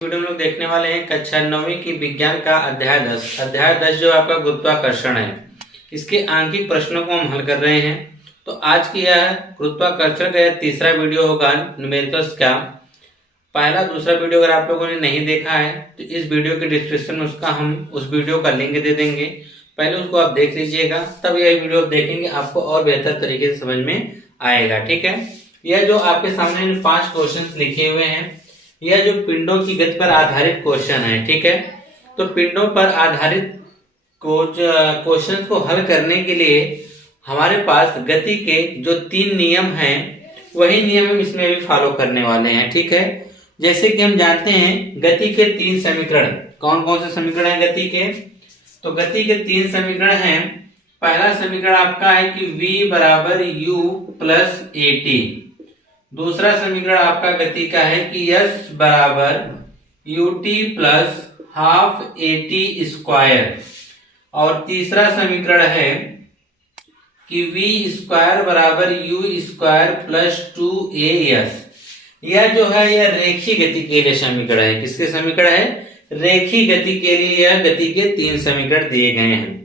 Video में लोग देखने वाले हैं कक्षा 9वीं की विज्ञान का अध्याय 10 जो आपका गुरुत्वाकर्षण है। इसके आंकिक प्रश्नों को हम हल कर रहे हैं। तो आज की यह गुरुत्वाकर्षण का तीसरा वीडियो होगा न्यूमेरिकल्स का। पहला दूसरा वीडियो अगर आप लोगों ने नहीं देखा है तो इस वीडियो के डिस्क्रिप्शन में हम उस वीडियो का लिंक दे देंगे, पहले उसको आप देख लीजिएगा, तब यह वीडियो देखेंगे आपको और बेहतर तरीके से समझ में आएगा। ठीक है, यह जो आपके सामने 5 क्वेश्चन लिखे हुए हैं, यह जो पिंडों की गति पर आधारित क्वेश्चन है। ठीक है, तो पिंडों पर आधारित क्वेश्चन को हल करने के लिए हमारे पास गति के जो 3 नियम हैं वही नियम हम इसमें भी फॉलो करने वाले हैं। ठीक है, जैसे कि हम जानते हैं गति के 3 समीकरण, कौन कौन से समीकरण हैं गति के? तो गति के 3 समीकरण हैं। पहला समीकरण आपका है कि v बराबर u प्लस at। दूसरा समीकरण आपका गति का है कि s बराबर ut plus half at square. और तीसरा समीकरण है कि v स्क्वायर बराबर u स्क्वायर प्लस 2as। यह जो है यह रेखीय गति के लिए समीकरण है। किसके समीकरण है? रेखीय गति के लिए यह गति के 3 समीकरण दिए गए हैं।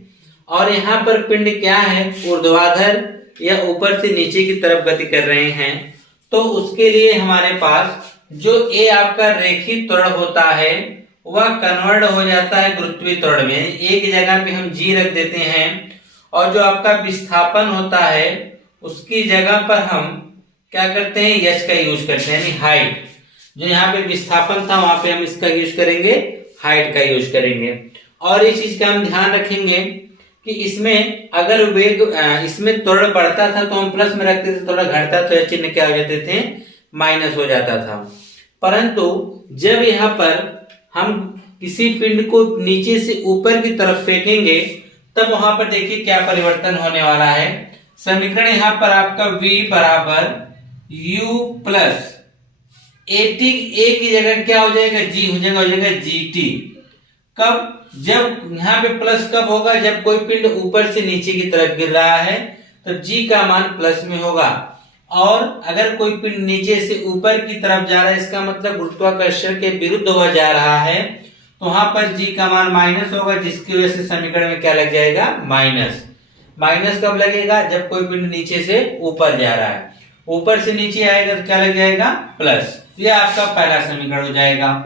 और यहाँ पर पिंड क्या है? ऊर्ध्वाधर या ऊपर से नीचे की तरफ गति कर रहे हैं। तो उसके लिए हमारे पास जो a आपका रेखीय त्वरण होता है वह कन्वर्ट हो जाता है गुरुत्वीय त्वरण में। एक जगह पे हम g रख देते हैं और जो आपका विस्थापन होता है उसकी जगह पर हम क्या करते हैं? h का यूज करते हैं, यानी हाइट। जो यहाँ पे विस्थापन था वहां पे हम इसका यूज करेंगे, हाइट का यूज करेंगे। और इस चीज का हम ध्यान रखेंगे कि इसमें अगर वेग इसमें त्वरण बढ़ता था तो हम प्लस में रखते थे, थोड़ा घटता तो यह चिन्ह क्या हो जाते थे? माइनस हो जाता था। परंतु जब यहाँ पर हम किसी पिंड को नीचे से ऊपर की तरफ फेंकेंगे तब वहां पर देखिए क्या परिवर्तन होने वाला है। समीकरण यहाँ पर आपका v बराबर u प्लस at, a की जगह क्या हो जाएगा? g हो जाएगा gt। कब? जब यहाँ पे प्लस कब होगा? जब कोई पिंड ऊपर से नीचे की तरफ गिर रहा है तो g का मान प्लस में होगा। और अगर कोई पिंड नीचे से ऊपर की तरफ जा रहा है, इसका मतलब गुरुत्वाकर्षण के विरुद्ध वह जा रहा है, तो वहां पर g का मान माइनस होगा, जिसकी वजह से समीकरण में क्या लग जाएगा? माइनस। माइनस कब लगेगा? जब कोई पिंड नीचे से ऊपर जा रहा है। ऊपर से नीचे आएगा तो क्या लग जाएगा? प्लस। यह आपका पहला समीकरण हो जाएगा।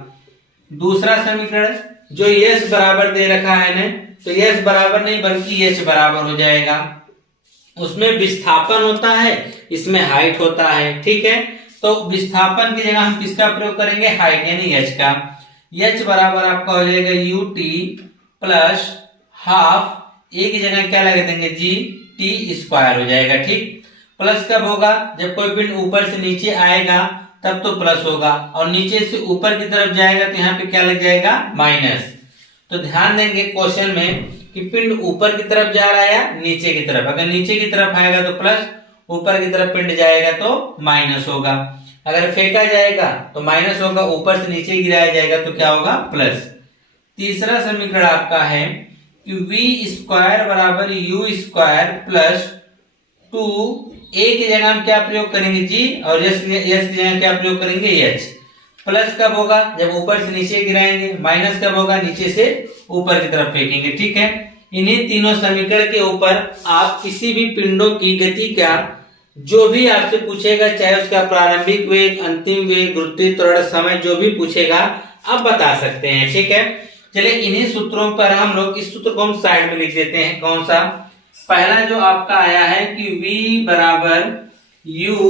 दूसरा समीकरण जो s बराबर दे रखा है ना, तो s बराबर नहीं बल्कि h बराबर हो जाएगा। उसमें विस्थापन होता है, इसमें हाइट होता है। ठीक है, तो विस्थापन की जगह हम किसका प्रयोग करेंगे? हाइट, यानी h का। h बराबर आपका हो जाएगा ut प्लस हाफ, a की जगह क्या लगा देंगे? g t स्क्वायर हो जाएगा। ठीक, प्लस कब होगा? जब कोई पिंड ऊपर से नीचे आएगा तब तो प्लस होगा, और नीचे से ऊपर की तरफ जाएगा तो यहाँ पे क्या लग जाएगा? माइनस। तो ध्यान देंगे क्वेश्चन में कि पिंड ऊपर की तरफ जा रहा है या नीचे की तरफ। अगर नीचे की तरफ आएगा तो प्लस, ऊपर की तरफ पिंड जाएगा तो माइनस होगा। अगर फेंका जाएगा तो माइनस होगा, ऊपर से नीचे गिराया जाएगा तो क्या होगा? प्लस। तीसरा समीकरण आपका है कि v स्क्वायर बराबर u स्क्वायर प्लस 2, a की जगह हम क्या प्रयोग करेंगे? g, और s की जगह क्या प्रयोग करेंगे? h। प्लस कब होगा? जब ऊपर से नीचे गिराएंगे। माइनस कब होगा? नीचे से ऊपर की तरफ फेंकेंगे। ठीक है, इन्हीं तीनों समीकरण के ऊपर आप किसी भी पिंडों की गति का जो भी आपसे पूछेगा, चाहे उसका प्रारंभिक वेग, अंतिम वेग, गुरुत्वीय त्वरण, समय, जो भी पूछेगा आप बता सकते हैं। ठीक है, चलिए इन्हीं सूत्रों पर हम लोग इस सूत्र को हम साइड में लिख देते हैं। कौन सा? पहला जो आपका आया है कि v बराबर u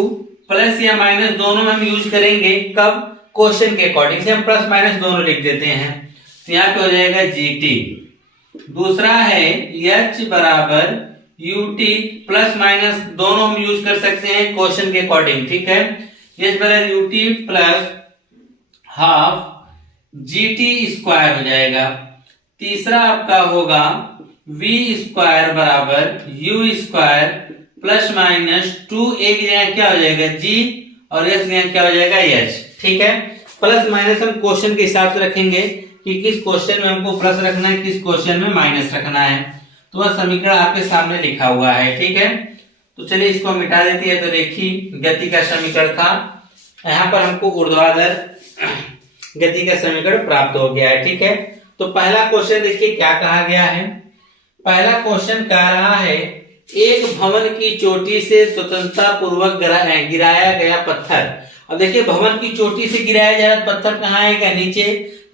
प्लस या माइनस दोनों में हम यूज करेंगे। कब? क्वेश्चन के अकॉर्डिंग से हम प्लस माइनस दोनों लिख देते हैं, तो यहाँ पे हो जाएगा gt। दूसरा है h बराबर ut प्लस माइनस दोनों हम यूज कर सकते हैं क्वेश्चन के अकॉर्डिंग। ठीक है, h बराबर ut plus half gt square हो जाएगा। तीसरा आपका होगा v स्क्वायर बराबर u square plus minus 2a की जगह क्या हो जाएगा? g, और s की जगह क्या हो जाएगा? h। ठीक है, प्लस माइनस हम क्वेश्चन के हिसाब से रखेंगे कि किस क्वेश्चन में हमको प्लस रखना है, किस क्वेश्चन में माइनस रखना है। तो वह समीकरण आपके सामने लिखा हुआ है। ठीक है, तो चलिए इसको मिटा देते हैं। तो रेखीय गति का समीकरण था, यहाँ पर हमको ऊर्ध्वाधर गति का समीकरण प्राप्त हो गया है। ठीक है, तो पहला क्वेश्चन देखिए क्या कहा गया है। पहला क्वेश्चन कह रहा है एक भवन की चोटी से स्वतंत्रता पूर्वक गिराया गया पत्थर। अब देखिए भवन की चोटी से गिराया जा रहा पत्थर कहाँ आएगा, नीचे।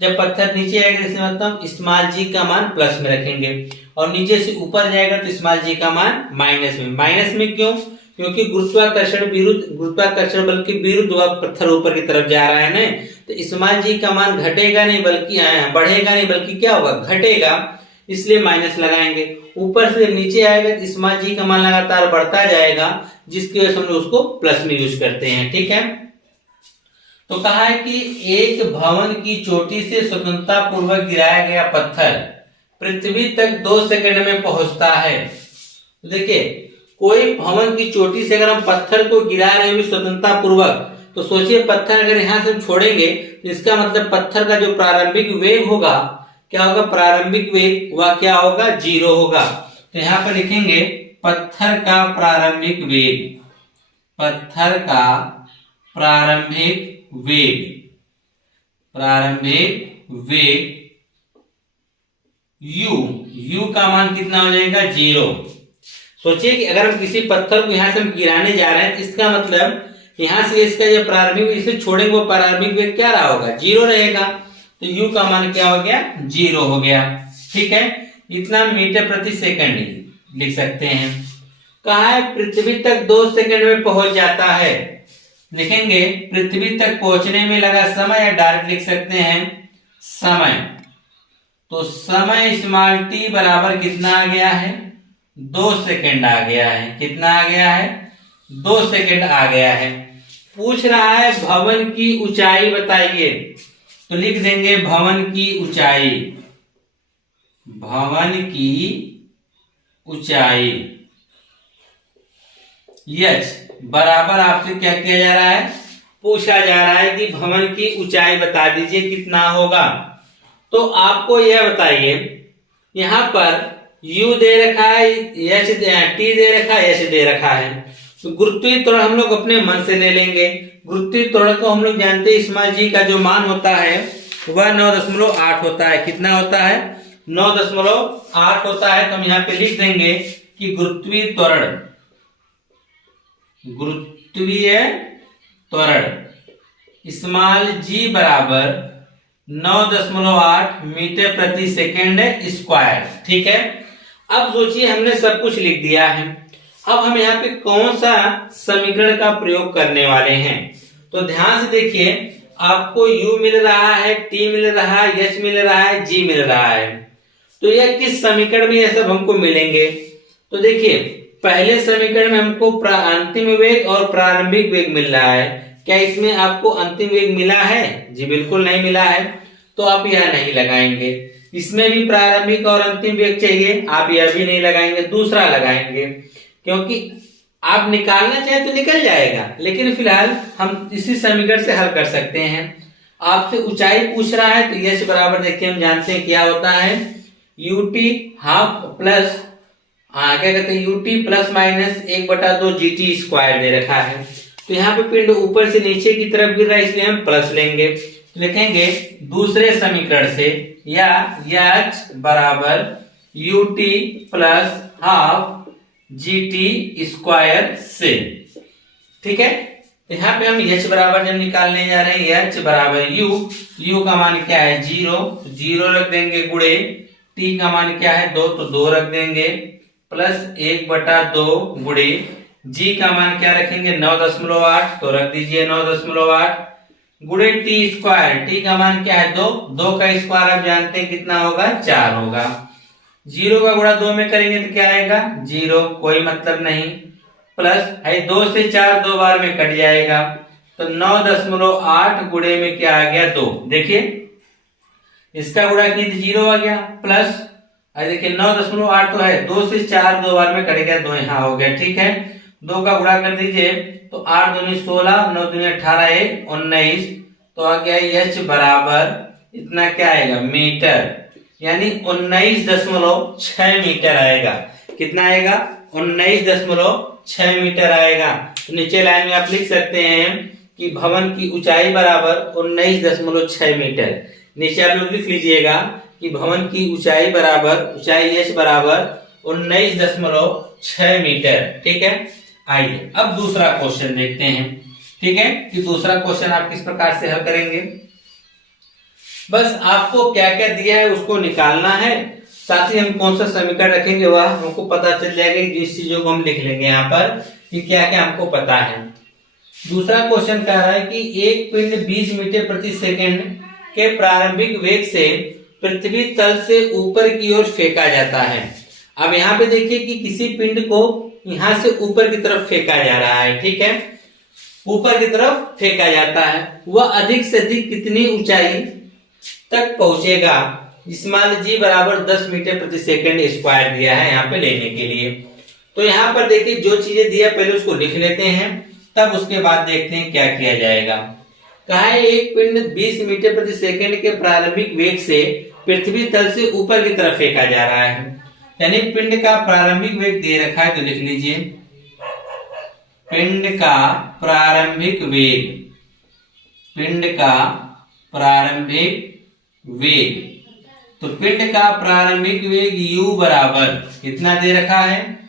जब पत्थर नीचे आएगा इसका मतलब स्मॉल जी का मान प्लस में रखेंगे और नीचे से ऊपर जाएगा तो स्मॉल जी का मान माइनस में। माइनस में क्यों? क्योंकि गुरुत्वाकर्षण बल के विरुद्ध वह पत्थर ऊपर की तरफ जा रहा है ना, तो स्मॉल जी का मान घटेगा नहीं बल्कि बढ़ेगा नहीं बल्कि क्या होगा, घटेगा, इसलिए माइनस लगाएंगे। ऊपर से नीचे आएगा तो स्मॉल जी का मान लगातार बढ़ता जाएगा, जिसकी वजह से हम लोग उसको प्लस में यूज करते हैं। ठीक है, तो कहा है कि एक भवन की चोटी से स्वतंत्रता पूर्वक गिराया गया पत्थर पृथ्वी तक 2 सेकंड में पहुंचता है। तो देखिए कोई भवन की चोटी से अगर हम पत्थर को गिरा रहे हैं स्वतंत्रता पूर्वक, तो सोचिए पत्थर अगर यहां से छोड़ेंगे तो इसका मतलब पत्थर का जो प्रारंभिक वेग होगा क्या होगा, प्रारंभिक वेग वह क्या होगा, 0 होगा। तो यहां पर लिखेंगे पत्थर का प्रारंभिक वेग, पत्थर का प्रारंभिक वेग u का मान कितना हो जाएगा, 0। सोचिए कि अगर हम किसी पत्थर को यहां से हम गिराने जा रहे हैं तो इसका मतलब यहां से इसका जो प्रारंभिक इसे छोड़ेंगे वो प्रारंभिक वेग क्या रहा होगा, 0 रहेगा। तो u का मान क्या हो गया, 0 हो गया। ठीक है, इतना मीटर प्रति सेकंड लिख सकते हैं। कहा है पृथ्वी तक 2 सेकंड में पहुंच जाता है। लिखेंगे पृथ्वी तक पहुंचने में लगा समय, या डायरेक्ट लिख सकते हैं समय। तो समय स्मॉल t बराबर कितना आ गया है, 2 सेकंड आ गया है। कितना आ गया है, 2 सेकंड आ गया है। पूछ रहा है भवन की ऊंचाई बताइए, तो लिख देंगे भवन की ऊंचाई, भवन की ऊंचाई h बराबर आपसे क्या किया जा रहा है, पूछा जा रहा है कि भवन की ऊंचाई बता दीजिए कितना होगा। तो आपको यह बताइए यहां पर u दे रखा है, t दे रखा है, h दे रखा है। तो गुरुत्वीय त्वरण हम लोग अपने मन से ले लेंगे। गुरुत्वीय त्वरण को हम लोग जानते हैं स्मॉल जी का जो मान होता है वह 9.8 होता है। कितना होता है, 9.8 होता है। तो हम यहाँ पे लिख देंगे कि गुरुत्वीय त्वरण स्मॉल जी बराबर 9.8 मीटर प्रति सेकेंड स्क्वायर। ठीक है, अब सोचिए हमने सब कुछ लिख दिया है। अब हम यहाँ पे कौन सा समीकरण का प्रयोग करने वाले हैं, तो ध्यान से देखिए। आपको u मिल रहा है, t मिल रहा है, h मिल रहा है, g मिल रहा है। तो यह किस समीकरण में यह सब हमको मिलेंगे, तो देखिए पहले समीकरण में हमको अंतिम वेग और प्रारंभिक वेग मिल रहा है। क्या इसमें आपको अंतिम वेग मिला है? जी बिल्कुल नहीं मिला है, तो आप यह नहीं लगाएंगे। इसमें भी प्रारंभिक और अंतिम वेग चाहिए, आप यह भी नहीं लगाएंगे, दूसरा लगाएंगे। क्योंकि आप निकालना चाहे तो निकल जाएगा, लेकिन फिलहाल हम इसी समीकरण से हल कर सकते हैं। आपसे ऊंचाई पूछ रहा है तो h बराबर देखिए हम जानते हैं क्या होता है, ut हाफ प्लस क्या कहते हैं ut plus minus 1/2 gt square दे रखा है। तो यहाँ पे पिंड ऊपर से नीचे की तरफ गिर रहा है इसलिए हम प्लस लेंगे। तो लिखेंगे दूसरे समीकरण से या h बराबर ut plus half gt square से। ठीक है, यहाँ पे हम h बराबर जब निकालने जा रहे हैं, h बराबर u का मान क्या है 0 रख देंगे, गुणे t का मान क्या है 2 तो 2 रख देंगे, प्लस 1/2 गुणे g का मान क्या रखेंगे 9.8 तो रख दीजिए 9.8 गुणे t स्क्वायर, t का मान क्या है 2 का स्क्वायर आप जानते हैं कितना होगा 4 होगा। 0 का गुणा 2 में करेंगे तो क्या आएगा 0, कोई मतलब नहीं, प्लस है 2 से 4 2 बार में कट जाएगा। तो 9.8 गुणे में क्या आ गया 2। देखिए इसका गुणा की 0 आ गया, प्लस देखिए 9.8 तो है, 2 से 4 2 बार में कट गया, 2 यहाँ हो गया। ठीक है, 2 का गुणा कर दीजिए तो 8 दूनी 16, 9 दूनी 18, 1 19, तो आ गया h बराबर इतना क्या आएगा मीटर, यानी 19.6 मीटर आएगा। कितना आएगा 19.6 मीटर आएगा। तो नीचे लाइन में आप लिख सकते हैं कि भवन की ऊंचाई बराबर 19.6 मीटर। नीचे आप लोग लिख लीजिएगा कि भवन की ऊंचाई बराबर, ऊंचाई h बराबर 19.6 मीटर। ठीक है, आइए अब दूसरा क्वेश्चन देखते हैं। ठीक है, कि दूसरा क्वेश्चन आप किस प्रकार से हल करेंगे। बस आपको क्या क्या दिया है उसको निकालना है, साथ ही हम कौन सा समीकरण रखेंगे वह हमको पता चल जाएगा। जिस चीजों को हम लिख लेंगे यहाँ पर कि क्या क्या हमको पता है। दूसरा क्वेश्चन कह रहा है कि एक पिंड 20 मीटर प्रति सेकंड के प्रारंभिक वेग से पृथ्वी तल से ऊपर की ओर फेंका जाता है। अब यहाँ पे देखिए कि किसी पिंड को यहाँ से ऊपर की तरफ फेंका जा रहा है। ठीक है, ऊपर की तरफ फेंका जाता है। वह अधिक से अधिक कितनी ऊंचाई तक पहुंचेगा। मान जी बराबर 10 मीटर प्रति सेकंड स्क्वायर दिया है यहाँ पे लेने के लिए। तो यहाँ पर देखिए जो चीजें दिया पहले उसको लिख लेते हैं, तब उसके बाद देखते हैं क्या किया जाएगा। कहा है एक पिंड 20 मीटर प्रति सेकंड के प्रारंभिक वेग से पृथ्वी तल से ऊपर की तरफ फेंका जा रहा है। यानी पिंड का प्रारंभिक वेग दे रखा है, तो लिख लीजिए पिंड का प्रारंभिक वेग, पिंड का प्रारंभिक वेग। तो पिंड का प्रारंभिक वेग u बराबर कितना दे रखा है,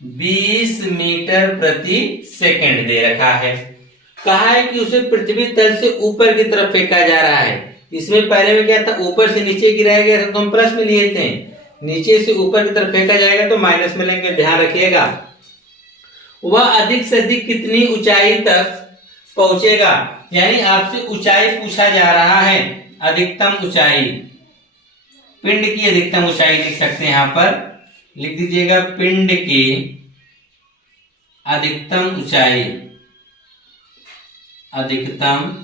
20 मीटर प्रति सेकंड दे रखा है। कहा है कि उसे पृथ्वी तल से ऊपर की तरफ फेंका जा रहा है। इसमें पहले में क्या था, ऊपर से नीचे गिराया गया था तो हम प्लस में लिए थे, नीचे से ऊपर की तरफ फेंका जाएगा तो माइनस में लेंगे, ध्यान रखिएगा। वह अधिक से अधिक कितनी ऊंचाई तक पहुंचेगा, यानी आपसे ऊंचाई पूछा जा रहा है, अधिकतम ऊंचाई। पिंड की अधिकतम ऊंचाई लिख सकते हैं, यहां पर लिख दीजिएगा पिंड की अधिकतम ऊंचाई, अधिकतम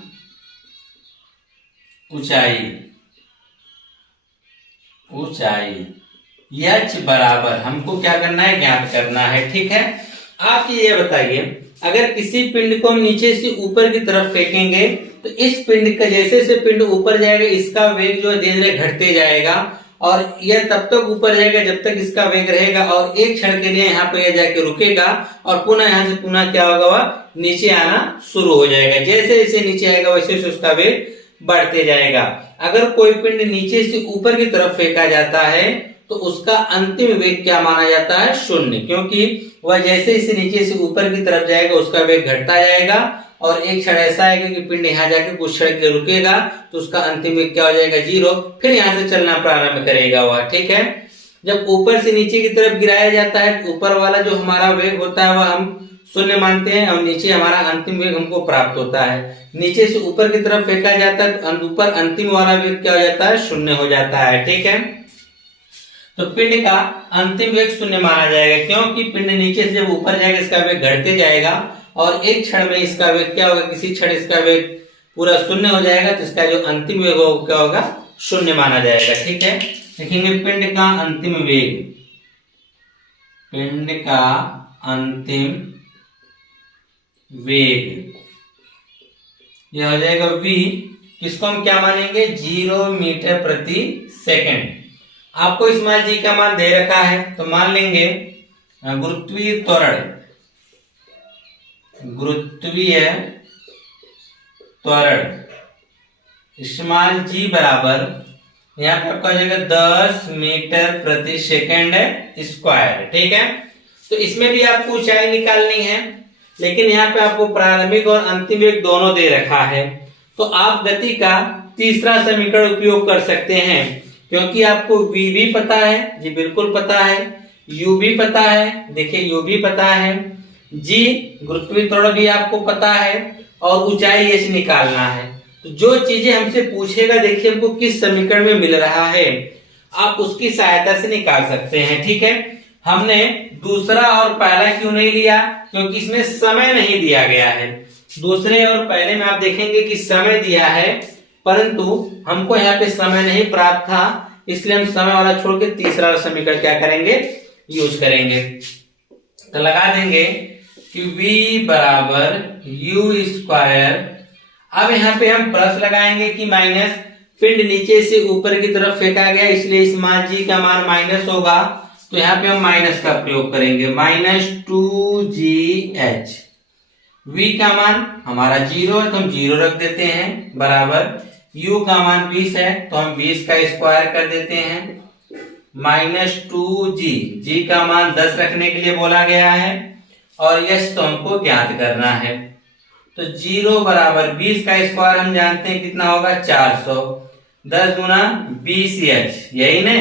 ऊंचाई, ऊंचाई h बराबर हमको क्या करना है, ज्ञात करना है। ठीक है, आप ये बताइए अगर किसी पिंड को हम नीचे से ऊपर की तरफ फेंकेंगे तो इस पिंड का जैसे से पिंड ऊपर जाएगा इसका वेग जो है धीरे धीरे घटते जाएगा, और यह तब तक ऊपर जाएगा जब तक इसका वेग रहेगा, और एक क्षण के लिए यहाँ पे यह जाके रुकेगा और पुनः यहाँ से पुनः क्या होगा, वह नीचे आना शुरू हो जाएगा। जैसे जैसे नीचे आएगा वैसे वैसे उसका वेग बढ़ते जाएगा। अगर कोई पिंड नीचे से ऊपर की तरफ फेंका जाता है तो उसका अंतिम वेग क्या माना जाता है, शून्य, क्योंकि वह जैसे इसे नीचे से ऊपर की तरफ जाएगा उसका वेग घटता जाएगा, और एक क्षण ऐसा आएगा कि पिंड यहाँ जाके कुछ क्षण के लिए रुकेगा तो उसका अंतिम वेग क्या हो जाएगा, 0, फिर यहाँ से चलना प्रारंभ करेगा वह। ठीक है, जब ऊपर से नीचे की तरफ गिराया जाता है तो ऊपर वाला जो हमारा वेग होता है वह हम शून्य मानते हैं, और नीचे हमारा अंतिम वेग हमको प्राप्त होता है। नीचे से ऊपर की तरफ फेंका जाता है तो ऊपर अंतिम वाला वेग क्या हो जाता है, शून्य हो जाता है। ठीक है, तो पिंड का अंतिम वेग शून्य माना जाएगा, क्योंकि पिंड नीचे से जब ऊपर जाएगा इसका वेग घटते जाएगा, और एक क्षण में इसका वेग क्या होगा, किसी क्षण इसका वेग पूरा शून्य हो जाएगा, तो इसका जो अंतिम वेग होगा क्या होगा, शून्य माना जाएगा। ठीक है, देखेंगे पिंड का अंतिम वेग, पिंड का अंतिम वेग यह हो जाएगा v, इसको हम क्या मानेंगे, 0 मीटर प्रति सेकंड। आपको इस्माइल जी का मान दे रखा है तो मान लेंगे गुरुत्वीय त्वरण, गुरुत्वीय त्वरण इस्माइल जी बराबर यहाँ पे आपका हो जाएगा 10 मीटर प्रति सेकंड स्क्वायर। ठीक है, तो इसमें भी आपको ऊंचाई निकालनी है, लेकिन यहाँ पे आपको प्रारंभिक और अंतिम वेग दोनों दे रखा है, तो आप गति का तीसरा समीकरण उपयोग कर सकते हैं, क्योंकि आपको v भी पता है, जी बिल्कुल पता है, u भी पता है, देखिए u भी पता है, g गुरुत्वीय त्वरण भी आपको पता है, और ऊंचाई h निकालना है। तो जो चीजें हमसे पूछेगा देखिए हमको किस समीकरण में मिल रहा है, आप उसकी सहायता से निकाल सकते हैं। ठीक है, हमने दूसरा और पहला क्यों नहीं लिया, क्योंकि इसमें समय नहीं दिया गया है। दूसरे और पहले में आप देखेंगे कि समय दिया है, परंतु हमको यहाँ पे समय नहीं प्राप्त था, इसलिए हम समय वाला छोड़ के तीसरा समीकरण क्या करेंगे, यूज करेंगे। तो लगा देंगे कि v बराबर u स्क्वायर। अब यहाँ पे हम प्लस लगाएंगे कि माइनस, पिंड नीचे से ऊपर की तरफ फेंका गया इसलिए इस मान जी का मान माइनस होगा, तो यहाँ पे हम माइनस का प्रयोग करेंगे, -2gh v का मान हमारा 0 है तो हम 0 रख देते हैं, बराबर u का मान 20 है तो हम 20 का स्क्वायर कर देते हैं, -2g, g का मान 10 रखने के लिए बोला गया है और यश तो हमको ज्ञात करना है। तो 0 बराबर 20 का स्क्वायर हम जानते हैं कितना होगा 400, 10 गुना 20h, यही ना,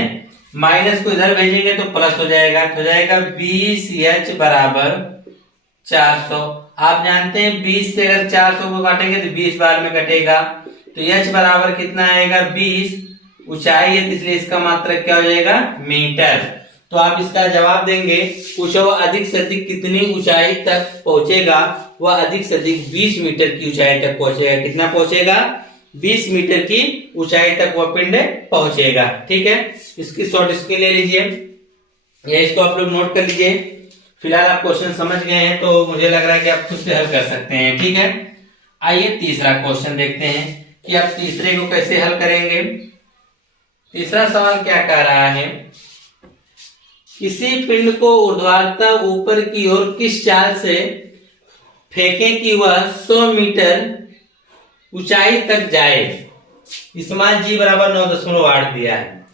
माइनस को इधर भेजेंगे तो प्लस हो जाएगा, तो हो जाएगा 20h बराबर 400। आप जानते हैं 20 से अगर 400 को काटेंगे तो 20 बार में कटेगा, तो h बराबर कितना आएगा 20, ऊंचाई है इसलिए इसका मात्रक क्या हो जाएगा मीटर। तो आप इसका जवाब देंगे, पूछो वह अधिक से अधिक कितनी ऊंचाई तक पहुंचेगा, वह अधिक से अधिक 20 मीटर की ऊंचाई तक पहुंचेगा। कितना पहुंचेगा 20 मीटर की ऊंचाई तक वह पिंड पहुंचेगा। ठीक है, इसकी शॉर्ट स्क्रीन ले लीजिए या इसको आप लोग नोट कर लीजिए। फिलहाल आप क्वेश्चन समझ गए हैं तो मुझे लग रहा है कि आप खुद से हल कर सकते हैं। ठीक है, आइए तीसरा क्वेश्चन देखते हैं कि आप तीसरे को कैसे हल करेंगे। तीसरा सवाल क्या कह रहा है, किसी पिंड को ऊर्ध्वाधर ऊपर की ओर किस चाल से फेंकें कि वह 100 मीटर ऊंचाई तक जाए। इसमान जी बराबर 9.8 दिया है।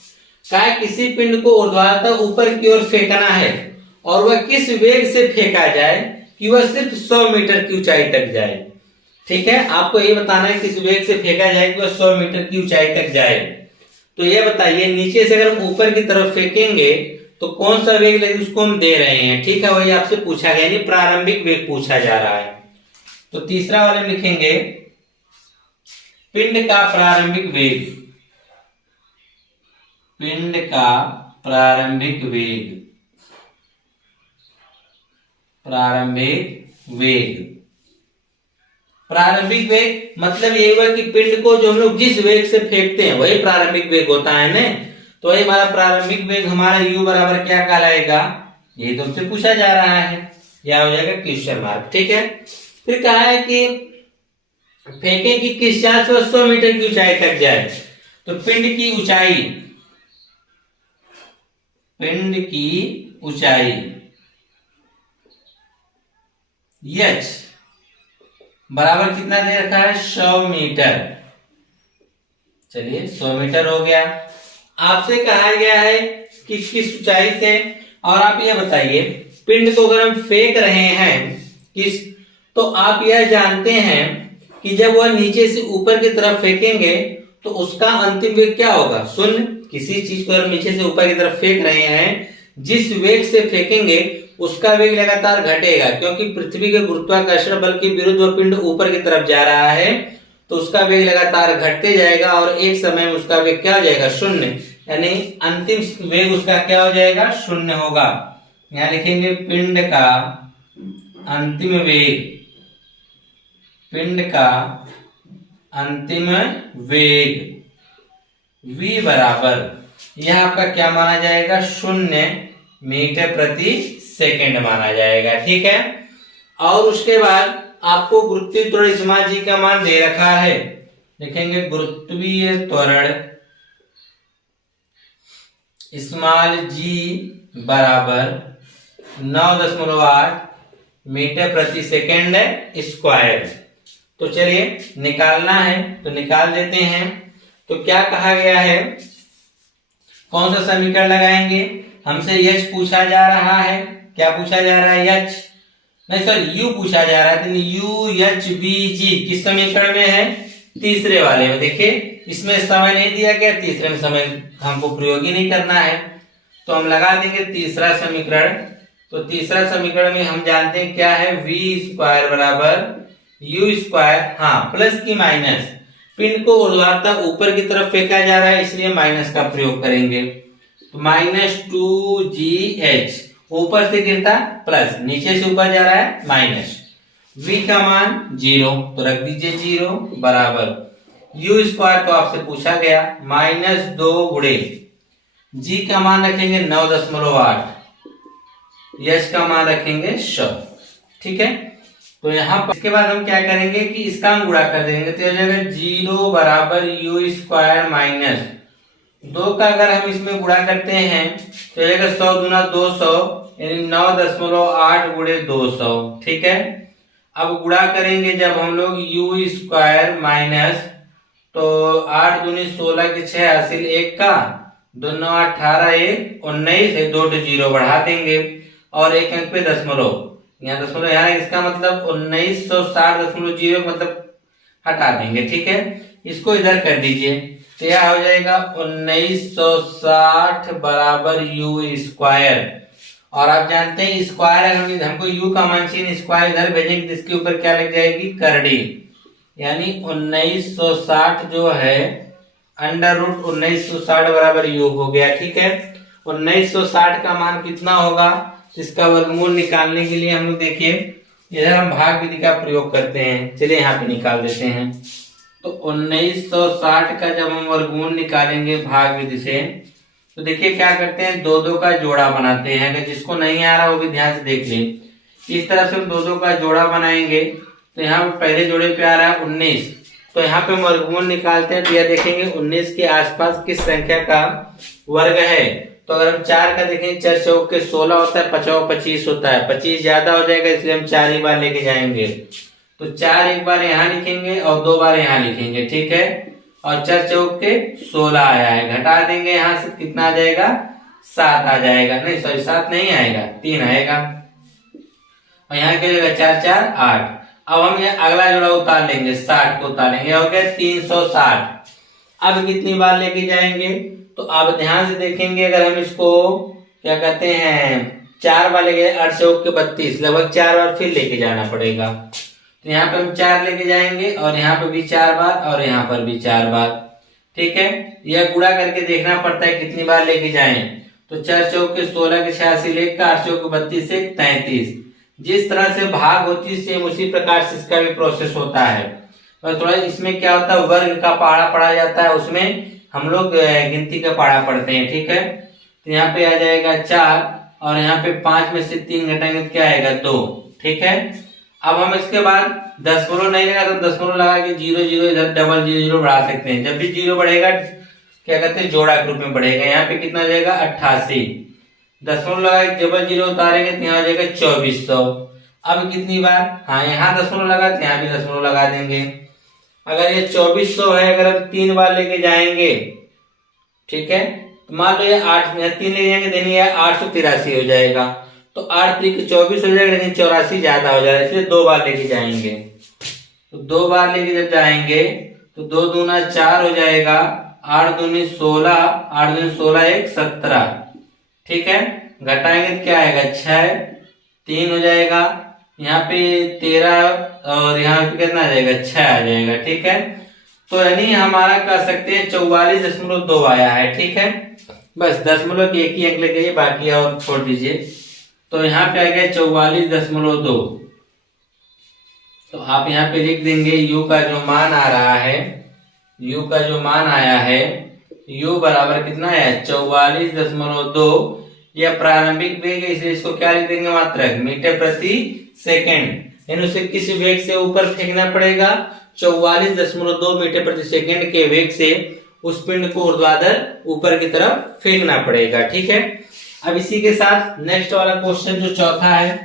कहा किसी पिंड को ऊर्ध्वाधर ऊपर की ओर फेंकना है और वह किस वेग से फेंका जाए कि वह सिर्फ 100 मीटर की ऊंचाई तक जाए। ठीक है, आपको ये बताना है किस वेग से फेंका जाए कि वह 100 मीटर की ऊंचाई तक जाए। तो ये बताइए, नीचे से अगर हम ऊपर की तरफ फेंकेंगे तो कौन सा वेग लगे उसको हम दे रहे हैं। ठीक है, वही आपसे पूछा गया, यानी प्रारंभिक वेग पूछा जा रहा है। तो तीसरा वाले लिखेंगे पिंड का प्रारंभिक वेग, पिंड का प्रारंभिक वेग, प्रारंभिक वेग। प्रारंभिक वेग मतलब ये हुआ कि पिंड को जो हम लोग जिस वेग से फेंकते हैं वही प्रारंभिक वेग होता है ना। तो वही हमारा प्रारंभिक वेग हमारा u बराबर क्या कहलाएगा, ये तो हमसे पूछा जा रहा है, यह हो जाएगा क्वेश्चन मार्क। ठीक है, फिर कहा है कि फेंके कि किस चाल से 100 मीटर की ऊंचाई तक जाए। तो पिंड की ऊंचाई, पिंड की ऊंचाई h बराबर कितना दे रखा है 100 मीटर। चलिए 100 मीटर हो गया। आपसे कहा गया है कि किस ऊंचाई से, और आप यह बताइए पिंड को अगर हम फेंक रहे हैं किस, तो आप यह जानते हैं कि जब वह नीचे से ऊपर की तरफ फेंकेंगे तो उसका अंतिम वेग क्या होगा 0। किसी चीज को हम नीचे से ऊपर की तरफ फेंक रहे हैं, जिस वेग से फेंकेंगे उसका वेग लगातार घटेगा, क्योंकि पृथ्वी के गुरुत्वाकर्षण बल के विरुद्ध वह पिंड ऊपर की तरफ जा रहा है, तो उसका वेग लगातार घटते जाएगा और एक समय में उसका वेग क्या हो जाएगा 0, यानी अंतिम वेग उसका क्या हो जाएगा 0 होगा। यहां लिखेंगे पिंड का अंतिम वेग, पिंड का अंतिम वेग v बराबर, यह आपका क्या माना जाएगा 0 मीटर प्रति सेकंड माना जाएगा। ठीक है, और उसके बाद आपको गुरुत्वीय त्वरण स्मॉल जी का मान दे रखा है, लिखेंगे गुरुत्वीय त्वरण स्मॉल जी बराबर 9.8 मीटर प्रति सेकंड स्क्वायर। तो चलिए निकालना है तो निकाल देते हैं। तो क्या कहा गया है, कौन सा समीकरण लगाएंगे, हमसे h पूछा जा रहा है, क्या पूछा जा रहा है h, नहीं सॉरी u पूछा जा रहा है, तो u h b g किस समीकरण में है, तीसरे वाले में। देखिए इसमें समय नहीं दिया गया, तीसरे में समय हमको प्रयोग ही नहीं करना है, तो हम लगा देंगे तीसरा समीकरण। तो तीसरा समीकरण में हम जानते हैं क्या है, v स्क्वायर बराबर u स्क्वायर, हाँ प्लस की माइनस, पिंड को ऊर्ध्वाधर ऊपर की तरफ फेंका जा रहा है इसलिए माइनस का प्रयोग करेंगे। तो -2gh, ऊपर से गिरता प्लस, नीचे से ऊपर जा रहा है माइनस, v का मान 0 तो रख दीजिए 0 बराबर u स्क्वायर, तो आपसे पूछा गया -2 गुणे g का मान रखेंगे 9.8, h का मान रखेंगे 100। ठीक है, तो यहाँ पर इसके बाद हम क्या करेंगे कि इसका हम गुणा कर देंगे, तो हो जाएगा 0 बराबर u स्क्वायर माइनस 2 का अगर हम इसमें गुणा करते हैं तो हो जाएगा 100 दूना 200, यानी 9.8 गुणे 200। ठीक है, अब गुणा करेंगे जब हम लोग यू स्क्वायर माइनस, तो 8 दूनी 16 के 6 हासिल 1 का, 2 9 18 1 19 है, 2 जीरो बढ़ा देंगे और एक अंक पे दशमलव, यहाँ दशमलव यहाँ, इसका मतलब 1960.0 मतलब हटा देंगे। ठीक है, इसको इधर कर दीजिए तो यह हो जाएगा 1960 बराबर यू स्क्वायर। और आप जानते हैं स्क्वायर हमको यू का मान चाहिए, स्क्वायर इधर भेजेंगे तो इसके ऊपर क्या लग जाएगी, करड़ी, यानी 1960 जो है अंडर रूट 1960 बराबर यू हो गया। ठीक है, 1960 का मान कितना होगा, इसका वर्गमूल निकालने के लिए हम लोग देखिए इधर हम भाग विधि का प्रयोग करते हैं। चलिए यहाँ पे निकाल देते हैं। तो 1960 का जब हम वर्गमूल निकालेंगे भाग विधि से, तो देखिए क्या करते हैं, 2 का जोड़ा बनाते हैं। अगर जिसको नहीं आ रहा वो भी ध्यान से देख ले। इस तरह से हम 2 का जोड़ा बनाएंगे तो यहाँ पे पहले जोड़े पे आ रहा है 19, तो यहाँ पे वर्गमूल निकालते हैं तो यह देखेंगे 19 के आसपास किस संख्या का वर्ग है। तो अगर हम 4 का देखें, 4 चौक के 16 होता है, 5 25 होता है, 25 ज्यादा हो जाएगा इसलिए हम 4 ही बार लेके जाएंगे। तो 4 एक बार यहाँ लिखेंगे और 2 बार यहाँ लिखेंगे। ठीक है, और 4 चौक के 16 आया है, घटा देंगे यहाँ से कितना आ जाएगा, 7 आ जाएगा, नहीं सॉरी 7 नहीं आएगा, 3 आएगा, और यहाँ क्या जाएगा 4 4 8। अब हम ये अगला जोड़ा उतार लेंगे, 60 को उतारेंगे, हो गया 360। अब कितनी बार लेके जाएंगे, तो आप ध्यान से देखेंगे, अगर हम इसको क्या कहते हैं 4 बार लेके 8 चौक के 32, लगभग 4 बार फिर लेके जाना पड़ेगा। तो यहाँ पे हम 4 लेके जाएंगे और यहाँ पे भी 4 बार और यहाँ पर भी 4 बार। ठीक है, यह गुणा करके देखना पड़ता है कितनी बार लेके जाएं। तो 4 चौक के 16 के 86 1 का, 8 चौक के 32 1 33। जिस तरह से भाग होती है सेम उसी प्रकार से इसका भी प्रोसेस होता है। और थोड़ा इसमें क्या होता है, वर्ग का पहाड़ा पढ़ा जाता है, उसमें हम लोग गिनती का पहाड़ा पढ़ते हैं। ठीक है, तो यहाँ पे आ जाएगा 4 और यहाँ पे 5 में से 3 घटाएंगे तो क्या आएगा 2। ठीक है, अब हम इसके बाद दशमलव नहीं लगा तो दशमलव लगा के 0 0 इधर डबल 0 0 बढ़ा सकते हैं। जब भी 0 बढ़ेगा क्या कहते हैं जोड़ा के रूप में बढ़ेगा। यहाँ पे कितना हो जाएगा 88, दशमलव लगा के डबल 0 उतारेंगे तो यहाँ हो जाएगा 2400। अब कितनी बार, हाँ यहाँ दशमलव लगा तो यहाँ भी दशमलव लगा देंगे। अगर ये 2400 है, अगर हम 3 बार लेके जाएंगे, ठीक है, तो मान लो ये 8 में 3 ले जाएंगे देनी है 883 हो जाएगा। तो 8 3 24 हो जाएगा, लेकिन 84 ज्यादा हो जाएगा, इसलिए 2 बार लेके जाएंगे। तो 2 बार लेके जब जाएंगे तो 2 दूना 4 हो जाएगा, 8 दूनी 16, 8 दूनी 16 1 17। ठीक है, घटाएंगे तो क्या आएगा 6, 3 हो जाएगा, यहाँ पे 13 और यहाँ पे कितना आ जाएगा 6 आ जाएगा। ठीक है, तो यानी हमारा कह सकते हैं 44.2 आया है। ठीक है, बस दशमलव की एक ही अंक लगे, बाकी और छोड़ दीजिए। तो यहाँ पे आ गया 44.2। तो आप यहाँ पे लिख देंगे u का जो मान आ रहा है, u का जो मान आया है, u बराबर कितना है 44.2। यह प्रारंभिक वेग है, इसलिए इसको क्या लिख देंगे मात्रक मीटर प्रति सेकंड, यानी उसे किस वेग से ऊपर फेंकना पड़ेगा, 44.2 मीटर प्रति सेकंड के वेग से उस पिंड को ऊर्ध्वाधर ऊपर की तरफ फेंकना पड़ेगा। ठीक है, अब इसी के साथ नेक्स्ट वाला क्वेश्चन जो चौथा है,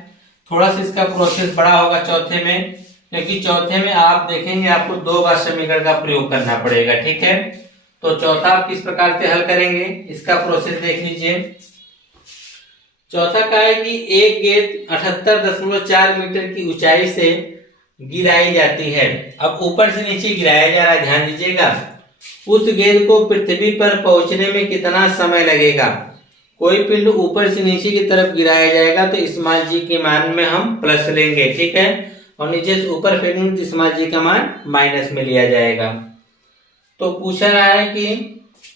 थोड़ा सा इसका प्रोसेस बड़ा होगा चौथे में, क्योंकि चौथे में आप देखेंगे आपको 2 बार समीकरण का प्रयोग करना पड़ेगा। ठीक है, तो चौथा आप किस प्रकार से हल करेंगे इसका प्रोसेस देख लीजिए। चौथा का है कि एक गेंद 78.4 मीटर की ऊंचाई से गिराई जाती है। अब ऊपर से नीचे गिराया जा रहा है, ध्यान दीजिएगा। उस गेंद को पृथ्वी पर पहुंचने में कितना समय लगेगा। कोई पिंड ऊपर से नीचे की तरफ गिराया जाएगा तो स्मॉल जी के मान में हम प्लस लेंगे। ठीक है, और नीचे से ऊपर फेंकेंगे तो स्मॉल जी का मान माइनस में लिया जाएगा। तो पूछा रहा है कि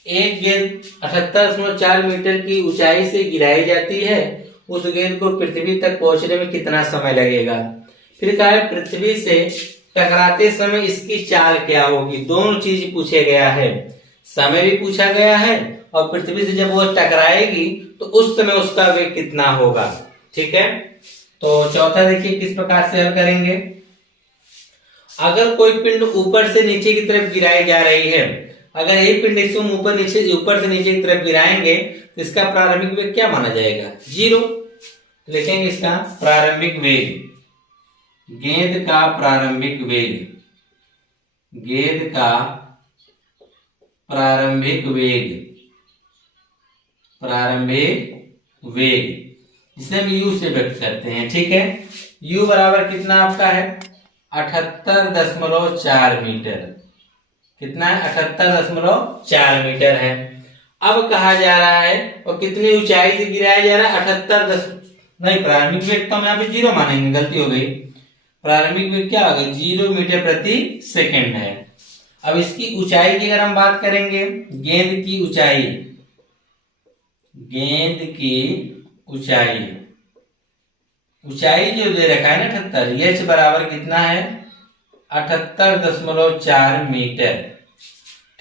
एक गेंद 78.4 मीटर की ऊंचाई से गिराई जाती है, उस गेंद को पृथ्वी तक पहुंचने में कितना समय लगेगा। फिर कहा है पृथ्वी से टकराते समय इसकी चाल क्या होगी। दोनों चीज पूछे गया है, समय भी पूछा गया है और पृथ्वी से जब वो टकराएगी तो उस समय उसका वेग कितना होगा। ठीक है, तो चौथा देखिए किस प्रकार से हल करेंगे। अगर कोई पिंड ऊपर से नीचे की तरफ गिराई जा रही है, अगर यही पिंड इसको ऊपर से नीचे की तरफ गिराएंगे तो इसका प्रारंभिक वेग क्या माना जाएगा 0। लिखेंगे इसका प्रारंभिक वेग गेंद का प्रारंभिक वेग, गेंद का प्रारंभिक वेग, प्रारंभिक वेग जिसे हम यू से व्यक्त करते हैं। ठीक है, यू बराबर कितना आपका है 78.4 मीटर। कितना है 78.4 मीटर है। अब कहा जा रहा है और कितनी ऊंचाई से गिराया जा रहा है 78 नहीं, प्रारंभिक वेग तो हम यहाँ पे 0 मानेंगे, गलती हो गई। प्रारंभिक वेग क्या होगा 0 मीटर प्रति सेकंड है। अब इसकी ऊंचाई की अगर हम बात करेंगे, गेंद की ऊंचाई, गेंद की ऊंचाई, ऊंचाई जो दे रखा है ना 78, एच बराबर कितना है 78.4 मीटर।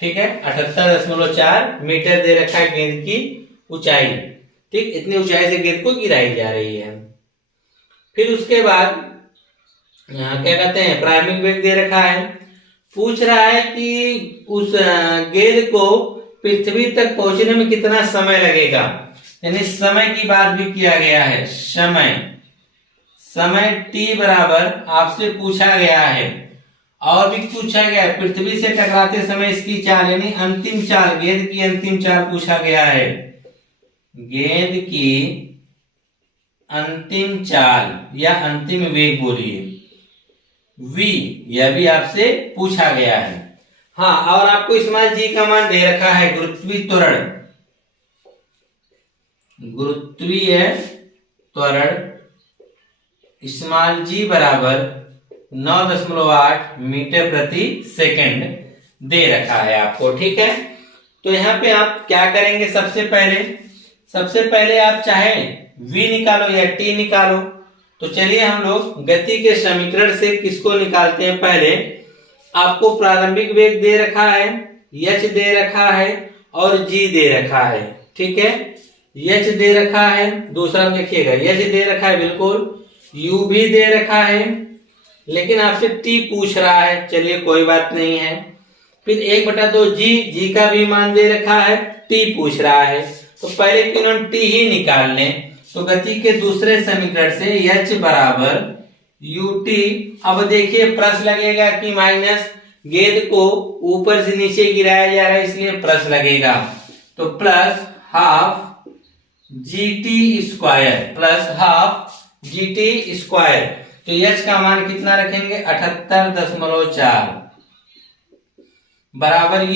ठीक है, 78.4 मीटर दे रखा है गेंद की ऊंचाई। ठीक, इतनी ऊंचाई से गेंद को गिराई जा रही है। फिर उसके बाद यहाँ क्या कहते हैं प्रारंभिक वेग दे रखा है, पूछ रहा है कि उस गेंद को पृथ्वी तक पहुंचने में कितना समय लगेगा, यानी समय की बात भी किया गया है। समय t बराबर आपसे पूछा गया है और भी पूछा गया है पृथ्वी से टकराते समय इसकी चाल, यानी अंतिम चाल, गेंद की अंतिम चाल पूछा गया है। गेंद की अंतिम चाल या अंतिम वेग बोलिए v, यह भी आपसे पूछा गया है। हाँ, और आपको स्मॉल g का मान दे रखा है गुरुत्वीय त्वरण, गुरुत्वीय त्वरण स्मॉल g बराबर 9.8 मीटर प्रति सेकंड दे रखा है आपको। ठीक है, तो यहाँ पे आप क्या करेंगे, सबसे पहले आप चाहे v निकालो या t निकालो। तो चलिए हम लोग गति के समीकरण से किसको निकालते हैं। पहले आपको प्रारंभिक वेग दे रखा है, h दे रखा है और g दे रखा है। ठीक है, h दे रखा है, दूसरा देखिएगा h दे रखा है बिल्कुल, u भी दे रखा है, लेकिन आपसे t पूछ रहा है। चलिए कोई बात नहीं है। फिर 1/2 g का भी मान दे रखा है, t पूछ रहा है, तो पहले क्यों हम t ही निकाल लें। तो गति के दूसरे समीकरण से h बराबर ut, अब देखिए प्लस लगेगा कि माइनस, गेंद को ऊपर से नीचे गिराया जा रहा है इसलिए प्लस लगेगा, तो plus half gt square, plus half gt square. तो h का मान कितना रखेंगे 78.4 बराबर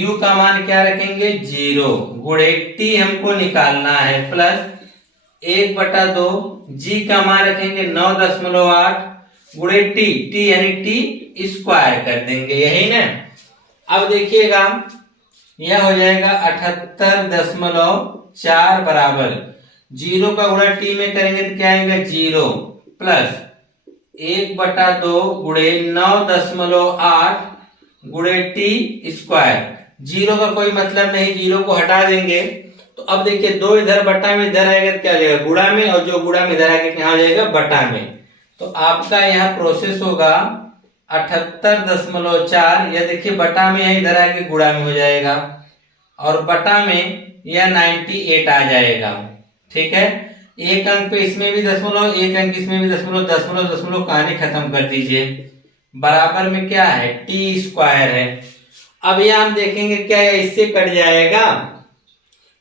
u का मान क्या रखेंगे 0 गुणे t हमको निकालना है, प्लस 1/2 g का मान रखेंगे 9.8 गुणे t यानी t स्क्वायर कर देंगे, यही ना। अब देखिएगा यह हो जाएगा 78.4 बराबर 0 का गुणा t में करेंगे तो क्या आएगा 0 प्लस 1/2 गुणे 9.8 गुणे t स्क्वायर। 0 का कोई मतलब नहीं, 0 को हटा देंगे। तो अब देखिए 2 इधर बटा में इधर आएगा तो क्या हो जाएगा गुणा में, और जो गुणा में इधर आएगा क्या हो जाएगा बटा में। तो आपका यहाँ प्रोसेस होगा 78.4, यह देखिए बटा में है, इधर आके गुणा में हो जाएगा, और बटा में यह 98 आ जाएगा। ठीक है, एक अंक पे इसमें भी दशमलव, एक अंक इसमें भी दशमलव, दशमलव कहानी खत्म कर दीजिए। बराबर में क्या है टी स्क्वायर है। अब यह हम देखेंगे क्या इससे कट जाएगा।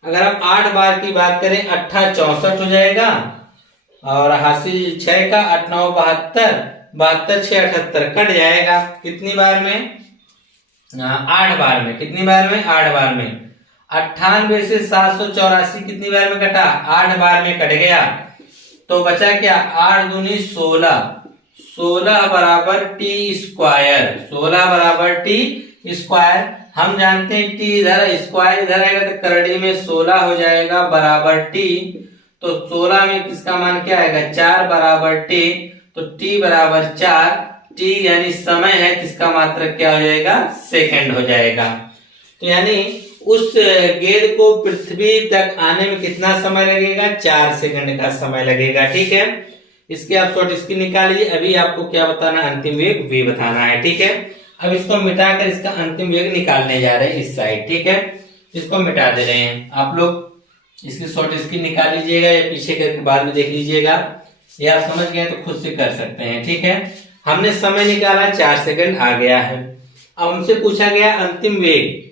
अगर हम 8 बार की बात करें 8 64 हो जाएगा, और हासिल 6 का 8 9 72, 72 6 78 कट जाएगा। कितनी बार में 8 बार में। कितनी बार में 8 बार में। 98 से 784 कितनी बार में कटा 8 बार में कट गया। तो बचा क्या 8 दूनी 16, 16 बराबर टी स्क्वायर, 16 बराबर टी स्क्वायर। हम जानते हैं टी इधर स्क्वायर इधर आएगा तो करड़ी में 16 हो जाएगा बराबर टी। तो 16 में किसका मान क्या आएगा 4 बराबर टी। तो टी बराबर 4, टी यानी समय है जिसका मात्रक क्या हो जाएगा सेकंड हो जाएगा। तो यानी उस गेंद को पृथ्वी तक आने में कितना समय लगेगा 4 सेकंड का समय लगेगा। ठीक है, इसके आप शॉर्ट स्क्रीन निकाल लीजिए। अभी आपको क्या बताना अंतिम वेग v बताना है। ठीक है, अब इसको मिटाकर इसका अंतिम वेग निकालने जा रहे हैं इस साइड। ठीक है, इसको मिटा दे रहे हैं। आप लोग इसकी शॉर्ट स्क्रीन निकाल लीजिएगा या पीछे करके बाद में देख लीजिएगा। ये आप समझ गए तो खुद से कर सकते हैं। ठीक है, हमने समय निकाला 4 सेकंड आ गया है। अब हमसे पूछा गया अंतिम वेग।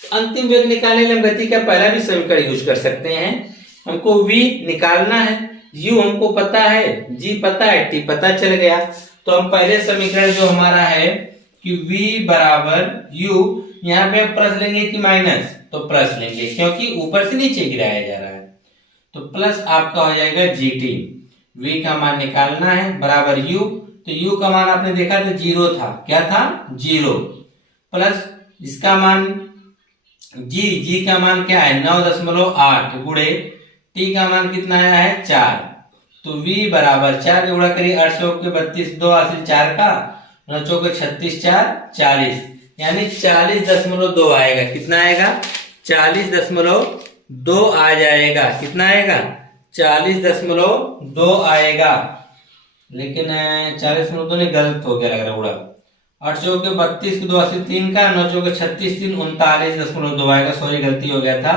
अंतिम वेग निकालने के लिए हम गति का पहला भी समीकरण यूज कर सकते हैं। हमको v निकालना है, u हमको पता है, g पता है, t पता चल गया। तो हम पहले समीकरण जो हमारा है कि v बराबर u, यहाँ पे प्लस लेंगे कि माइनस, तो प्लस लेंगे क्योंकि ऊपर से नीचे गिराया जा रहा है। तो प्लस आपका हो जाएगा gt, v का मान निकालना है बराबर u, तो u का मान आपने देखा था 0 था, क्या था 0, प्लस इसका मान g का मान क्या है 9.8 गुणे t का मान कितना आया है 4, तो v बराबर 4 गुणा करिए 8 के 32, 2 हासिल 4 का, 9 चौके 36, 4 40, यानी 40.2 आएगा। कितना आएगा 40.2 आ जाएगा। कितना आएगा 40.2 आएगा। लेकिन 40.2 नहीं, गलत हो गया लग रहा है। 8 चौके 32 के 2 हासिल 3 का, 9 चौके 36, 3 39.2 आएगा। सॉरी गलती हो गया था,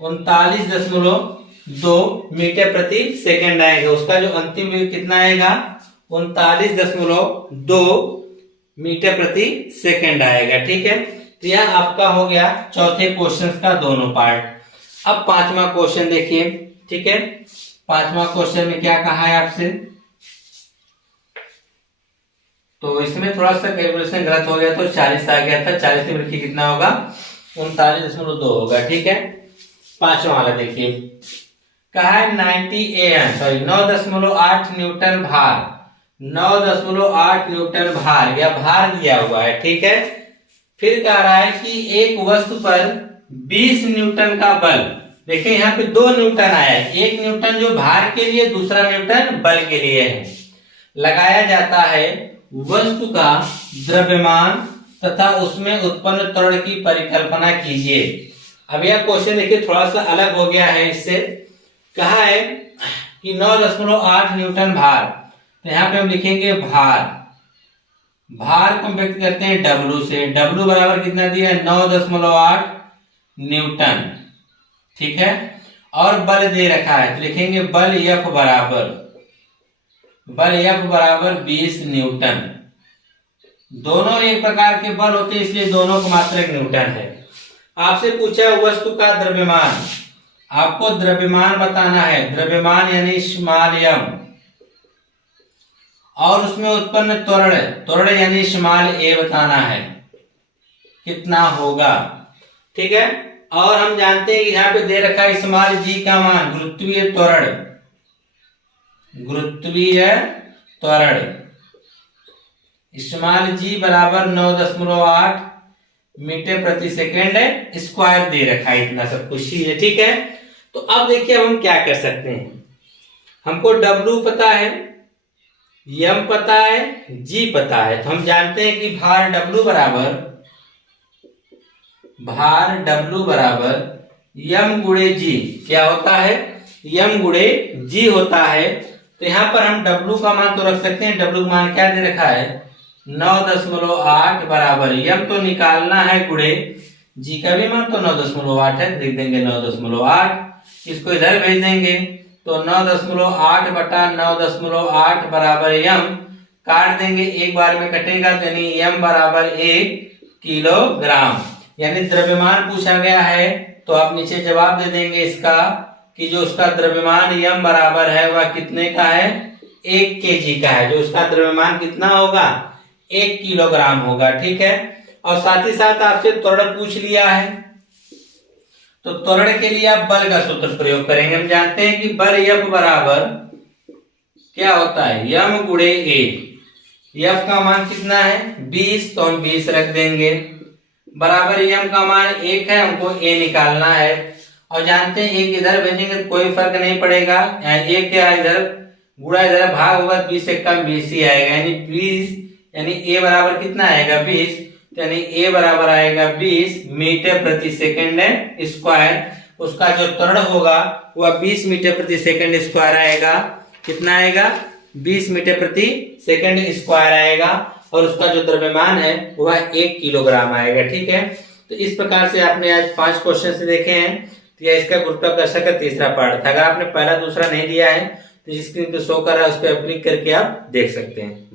39.2 मीटर प्रति सेकंड आएगा। उसका जो अंतिम वेग कितना आएगा 39.2 मीटर प्रति सेकंड आएगा। ठीक है, तो यह आपका हो गया चौथे क्वेश्चन का दोनों पार्ट। अब पांचवा क्वेश्चन देखिए। ठीक है, पांचवा क्वेश्चन में क्या कहा है आपसे, तो इसमें थोड़ा सा कैलकुलेशन गलत हो गया, तो 40 आ गया था, 40 से बल्कि कितना होगा 39.2 होगा। ठीक है, पांचवा वाला देखिए, कहा है 9.8 न्यूटन भार, 9.8 न्यूटन भार या भार दिया हुआ है। ठीक है, फिर कह रहा है कि एक वस्तु पर 20 न्यूटन का बल, देखिए यहाँ पे 2 न्यूटन आया है, एक न्यूटन जो भार के लिए, दूसरा न्यूटन बल के लिए है, लगाया जाता है। वस्तु का द्रव्यमान तथा उसमें उत्पन्न त्वरण की परिकल्पना कीजिए। अब यह क्वेश्चन देखिए थोड़ा सा अलग हो गया है इससे। कहा है कि 9.8 न्यूटन भार, तो यहाँ पे हम लिखेंगे भार, भार को हम व्यक्त करते हैं W से। W बराबर कितना दिया है 9.8 न्यूटन। ठीक है, और बल दे रखा है, तो लिखेंगे बल F बराबर 20 न्यूटन। दोनों एक प्रकार के बल होते हैं, इसलिए दोनों का मात्रक न्यूटन है। आपसे पूछा वस्तु का द्रव्यमान, आपको द्रव्यमान बताना है, द्रव्यमान यानी स्मॉल m, और उसमें उत्पन्न त्वरण, त्वरण यानी स्मॉल a बताना है कितना होगा। ठीक है, और हम जानते हैं कि यहाँ पे दे रखा है स्मॉल g का मान, गुरुत्वीय त्वरण, गुरुत्वीय त्वरण स्मॉल g बराबर 9.8 मीटर प्रति सेकेंड स्क्वायर दे रखा है, इतना सब कुछ ही है। ठीक है, तो अब देखिए अब हम क्या कर सकते हैं, हमको W पता है, M पता है, G पता है, तो हम जानते हैं कि भार W बराबर M गुणे G क्या होता है, M गुणे G होता है। तो यहाँ पर हम W का मान तो रख सकते हैं, W का मान क्या दे रखा है 9.8 बराबर M तो निकालना है गुणे G का भी मान तो 9.8 है, लिख देंगे 9.8, इसको इधर भेज देंगे, तो 9.8 बटा 9.8 बराबर M, काट देंगे, एक बार में कटेगा, तो यानी M बराबर 1 किलोग्राम, यानी द्रव्यमान पूछा गया है, तो आप नीचे जवाब दे देंगे इसका कि जो उसका द्रव्यमान M बराबर है वह कितने का है 1 kg का है, जो उसका द्रव्यमान कितना होगा 1 किलोग्राम होगा। ठीक है, और साथ ही साथ आपसे त्वरण पूछ लिया है, तो त्वरण के लिए आप बल का सूत्र प्रयोग करेंगे। हम जानते हैं कि बल F बराबर क्या होता है M गुणे A, F का मान कितना है 20, तो हम 20 रख देंगे, बराबर M का मान 1 है, हमको A निकालना है, और जानते हैं एक इधर भेजेंगे तो कोई फर्क नहीं पड़ेगा, एक क्या इधर गुणा इधर भाग होगा, 20 एक कम 20 ही आएगा, यानी 20, यानी A बराबर कितना आएगा 20, तो यानी A बराबर आएगा 20 मीटर प्रति सेकंड स्क्वायर। उसका जो त्वरण होगा वह 20 मीटर प्रति सेकंड स्क्वायर आएगा, कितना आएगा 20 मीटर प्रति सेकंड स्क्वायर आएगा, और उसका जो द्रव्यमान है वह 1 किलोग्राम आएगा। ठीक है, तो इस प्रकार से आपने आज 5 क्वेश्चन से देखे हैं, तो यह इसका गुरुत्वाकर्षण का तीसरा पार्ट था। अगर आपने पहला दूसरा नहीं दिया है जिस स्क्रीन पे शो कर रहा है उस पर क्लिक करके आप देख सकते हैं।